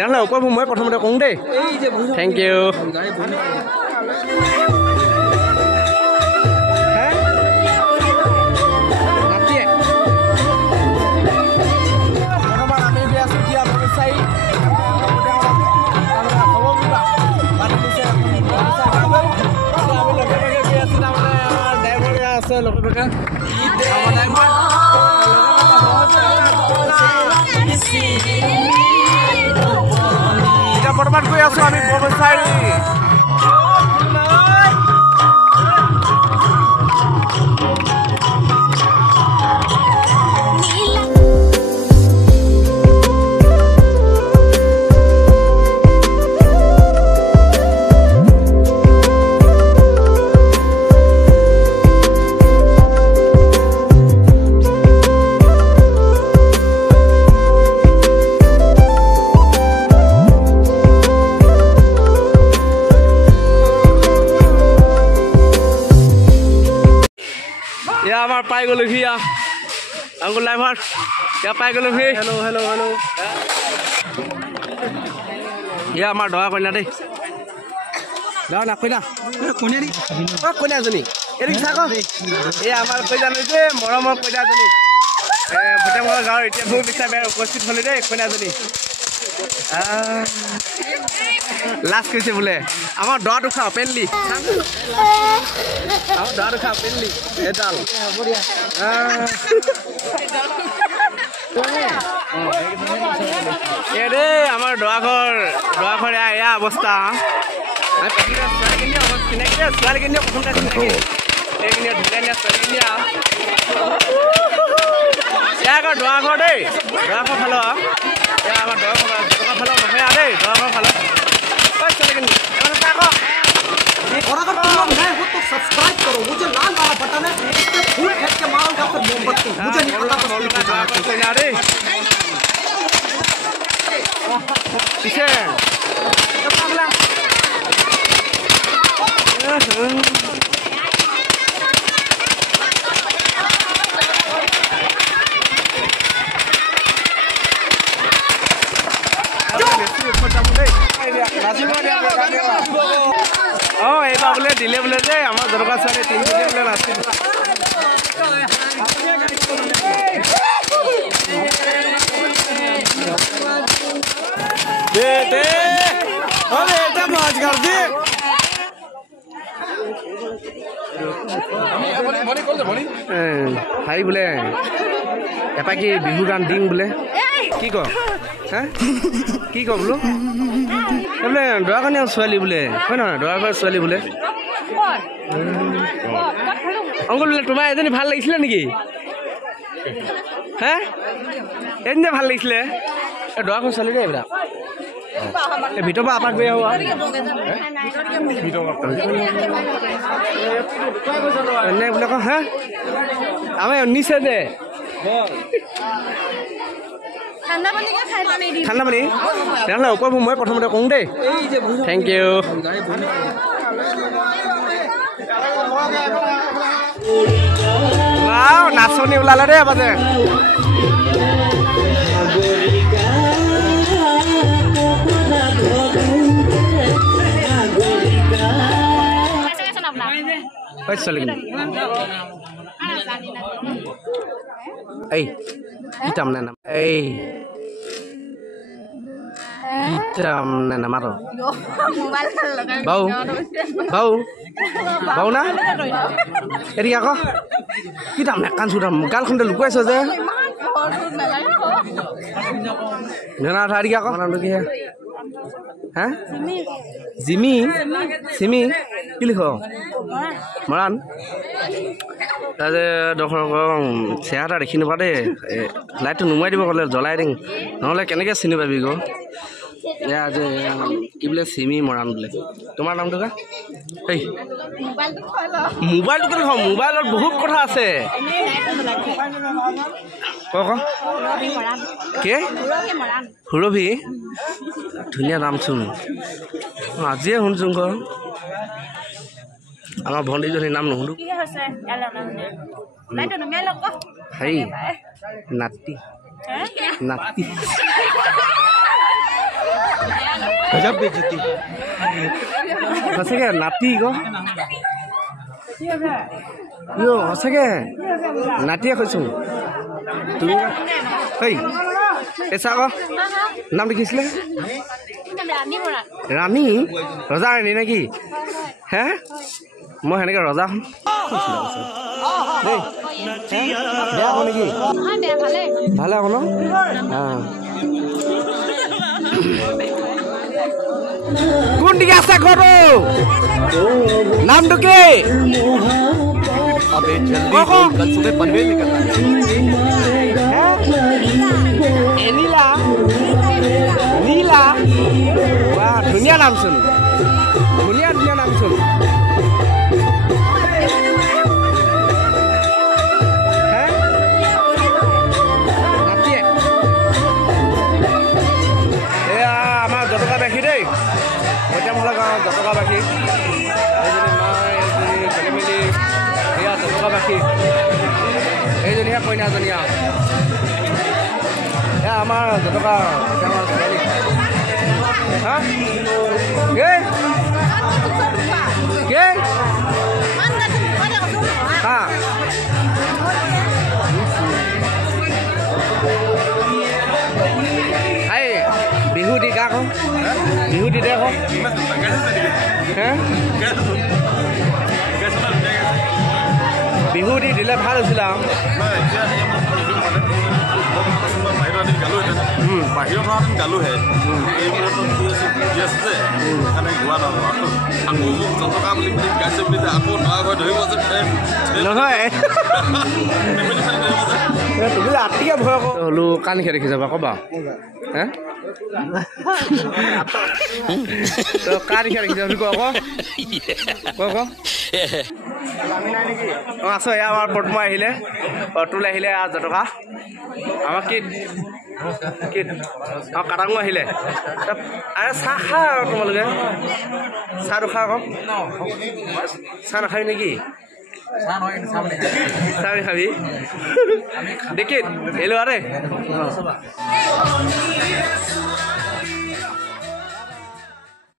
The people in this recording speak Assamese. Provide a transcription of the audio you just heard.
তেনেহ'লে ওপৰ মই প্ৰথমতে কওঁ দেই থেংক ইউ বৰ্তমান গৈ আছো আমি ববচাৰী আমাৰ পাই গ'লো হিয়া আংগুল লাইভাৰ ইয়া পাই গ'লো হি হেল্ল' হেল্ল' হেল্ল' ইয়া আমাৰ দৰা কইনা দেই দৰা না কইনা কইনাজনী এৰি চাক এই আমাৰ কইনাজনী দেই মৰমৰ কইনাজনী ভূটামৰ গাঁৱৰ এতিয়া বহুত বিচাৰ উপস্থিত হ'লে দেই কইনাজনী লাষ্ট কৈছে বোলে আমাৰ দৰাটো খাওঁ পেনলি আমাৰ দৰাটো খাওঁ পেনলি এডাল এ দেই আমাৰ দৰাঘৰ এয়া অৱস্থা ছোৱালীখিনিও প্ৰথমতে চিনাকি এইখিনিও ধুনীয়া ছোৱালীখিনিয়া এয়া আকৌ দৰাঘৰ দেই দৰাঘৰ ফালৰ এয়া আমাৰ দৰাঘৰ ফালৰ নহয় আৰু দেই দৰাঘৰ ফালৰ ছোৱালীখিনি और अगर तुम लोग नए हो तो सब्सक्राइब करो मुझे लाल वाला बटन है इस पे फूल फेंक के मारूंगा फिर मोमबत्ती मुझे नहीं पता पीछे এইবাৰ বোলে দিলে বোলে যে আমাৰ জনকা ছোৱালী 3 বোলে নাছিল ভাই বোলে এপাকি বিহু গান দিম বোলে কি ক হা কি ক বোলো বোলে দৰাকণীয়া ছোৱালী বোলে হয় নহয় দৰাঘৰ ছোৱালী বোলে অংকুল বোলে তোমাৰ এজনী ভাল লাগিছিলে নেকি হা এজনী ভাল লাগিছিলে দৰাঘৰ ছোৱালী দেই এইবিলাক ভিতৰৰ পৰা আপাক গৈ আহো এনে বোলে ক হা আমি নিছে যে ঠাণ্ডা পানী তেনেহ'লে ওপৰ মই প্ৰথমতে কওঁ দেই থেংক ইউ নাচনি ওলালে দেই বাজে এই কি টাম নাম এই নামাৰো বাউ বাউ বাউ না এৰি আকৌ কি দাম কাণ চুটাম গালখনতে লুকুৱাইছ যে নানা এৰি আকৌ নামটো কি হা জিমি চিমি কি লিখ মৰাণ তাতে দৰ্শকক চেহেৰা এটা দেখি নাপা দেই লাইটটো নুমাই দিব ক'লে জ্বলাই দিম নহ'লে কেনেকৈ চিনি পাবি গ এয়া যে কি বোলে চিমি মৰাণ বোলে তোমাৰ নামটো কা এই মোবাইলটো কেনে খাওঁ মোবাইলত বহুত কথা আছে ক কে সুৰভি ধুনীয়া নামচোন আজিয়ে শুনচোন ক আমাৰ ভণ্টিজনীৰ নাম নুশুনো হেৰি নাতি নাতি गजब बेइज्जती সঁচাকে নাতি ক সঁচাকে নাতিয়ে কৈছো তুমি এই এচা ক নাম দেখিছিলে ৰাণী ৰজা ৰাণী নেকি হে মই সেনেকে ৰজা হম দেই বেয়া হ'ব নেকি ভালে হ'ব ন কোন দিকে আছে ঘৰটো নামটো কি अबे जल्दी बोल कल सुबह पनवेल निकलना है नीला नीला वाह धुनिया नाम सुन धुनिया नाम सुन আমাৰ জটকাবাসী দেই মধ্যমহলা গাঁৱৰ জটকাবাসী জটকাবাসী এইজনীহে কইনাজনী এয়া আমাৰ জটকা ছোৱালী হা হা এই বিহু দি গা আকৌ বিহু দি দে আকৌ হে বিহু দি দিলে ভাল হৈছিলে আৰু বাহিৰৰ পৰা গালোহে এইবোৰতো বুজি আছে যে সেইকাৰণে গোৱা নহ'ব আকৌ মোক জটকা বুলি গাইছে বুলি আকৌ নোৱা হৈ ধৰিব যে নহয় তুমি ৰাতিকে ভয় হ'লো কাণ খে দেখি যাবা ক'বা হে কাণ খে দেখি যাবি ক অঁ আছো এয়া আমাৰ পদ্মা আহিলে অতুল আহিলে জটকা আমাৰ কি অঁ কাটাঙো আহিলে আৰে চাহ খা আৰু তোমালোকে চাহটো খা আকৌ চাহ নাখাবি নেকি চাহ খাবি দেখি এলো আরে